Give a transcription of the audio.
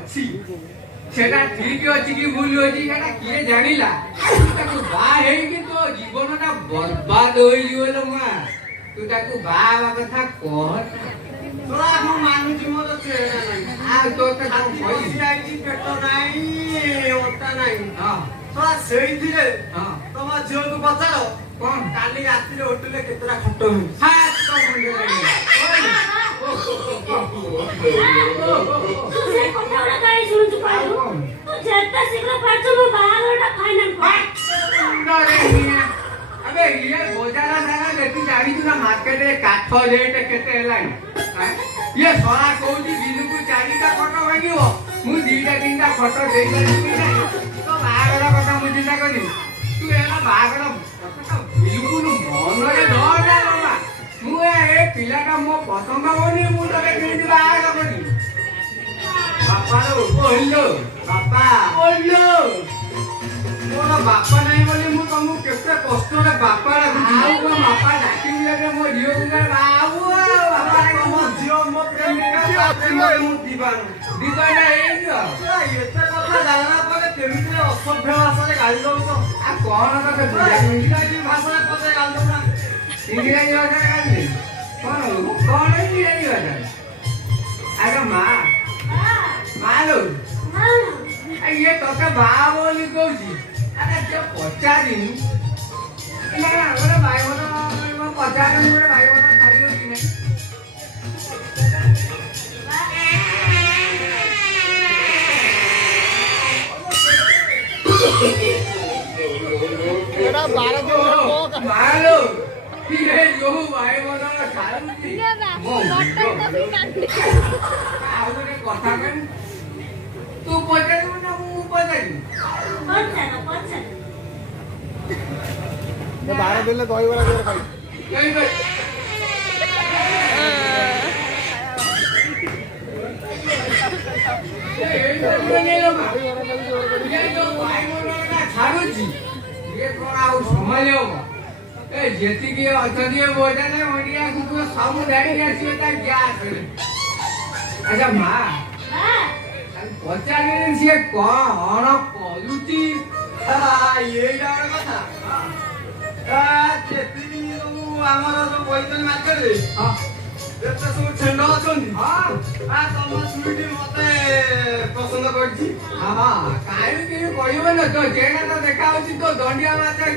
ଅଛି সেটা ঠিক ଅଛି କି ଭୁଲ ଅଛି ସେଟା କିଏ ଜାଣିଲା ତାକୁ ବାହା ହେଇକି ତୋ ଜୀବନଟା ବର୍ବାଦ ହୋଇଯିବ ଲୋ ମା ତୁ ତାକୁ ବାହା ହେବା କଥା କହ তোরা ମୁଁ ମାନୁଛି ମୋର ଚେହେରା ନାହିଁ ଆଉ ତୋ ତ ହାତୀ କହିଲି ବସିଯାଇଛି ପେଟ ନାହିଁ ଅଣ୍ଟା ନାହିଁ ହଁ তোরা ସେଇଥିରେ ହଁ ତମ ଝିଅକୁ ପଚାର କଣ କାଲି ରାତିରେ ହୋଟେଲରେ କେତେଟା ଖଟ ହଉଛି ହାତ ମୁଣ୍ଡ ଲାଗିଲା ତୁ ସେ କଥାଗୁଡା କାଇଁ ଶୁଣୁଛୁ କହିଲୁ ତୁ ଯେତେ ଶୀଘ୍ର ପାରୁଛୁ ମୋ ବାହାଘରଟା ଫାଇନାଲ କର अबे ये बोजारा सारा देखी जानिछु ना मार्केट रे काठ रेट केते हेलानी ये सोना कहूची दिनु को चारिटा फोटो भागियो मु दीटा तीनटा फोटो देई देबी ना तो बागर कथा मु चिंता करी तू एला बागर कथा बिल्कुल मन रे डर बाबा मु ए पिलाटा मो पसंद होनी मु तके केंदी बागर करी बापा रो ओल्लो बापा ओल्लो ମୋର ବାପା ନାହିଁ ବୋଲି ମୁଁ ତମକୁ କେତେ କଷ୍ଟରେ ବାପା ଡାକୁଛି ଆଉ କଣ ବାପା ଡାକିବି ଯେ ମୋ ଝିଅକୁ ବାବୁ ବାପା ତମ ଝିଅ ମୋ ପ୍ରେମିକା ମୁଁ ଦିବାନ ଦିବାନା ହେଇଯିବ ଏତେ କଥା ଜାଣିଲା ପରେ କେମିତି ଅସଭ୍ୟ ଭାଷାରେ ଗାଳି ଦଉଛ ଆଉ କଣ ତତେ ଇଂରାଜୀ ଭାଷାରେ ପଦେ ଗାଳି ଦଉନା ଇଂରାଜୀ ଭାଷାରେ କାଢିଲି କଣ କଣ ଇଂରାଜୀ ଭାଷା ଆଗ ମା ଲୋ ଇଏ ତତେ ବାହା ବୋଲି କହୁଛି ଆରେ ସେ ପଚାରିନି ଗୋଟେ ଭାଇବନ ପଚାରିନି ଗୋଟେ ଭାଇବନ ଛାଡ଼ିବ କି ନାହିଁ ମାଲୋ କିଏ ଯୋଉ ଭାଇବନ ଛାଡୁଛି ଆଉ ଗୋଟେ କଥା କହିବି ତୁ ପଚାରିବୁ ନା ମୁଁ ପଚାରିବି ବାର ଦିନରେ ଦହିବରା ଖାଇ ଛାଡୁଛି ଇଏ କଣ ଆଉ ସମ୍ଭାଳି ହବ ଏ ଯେତିକି ଅଛନ୍ତି ବୋଝାନେ ମଣ୍ଡିଆ କୁକୁର ସବୁ ଧାଡ଼ିକି ଆସିବେ ତା ଗ୍ୟାସ ଆଚ୍ଛା ମା ପଚାରିଲେ ସିଏ କଣ କରୁଛି ଏଇଟା ଗୋଟେ କଥା ଯେତିକି ସବୁ ଆମର ସବୁ ବୈତରଣୀ ମାର୍କେଟରେ ଯେତେ ସବୁ ଛେଣ୍ଡ ଅଛନ୍ତି ତମ ସୁଇଟି ମତେ ପସନ୍ଦ କରିଛି କାହିଁକି କହିବ ନା ତ ଯେଟା ତ ଦେଖା ହଉଛି ତ ଦଣ୍ଡିଆ ମାଛ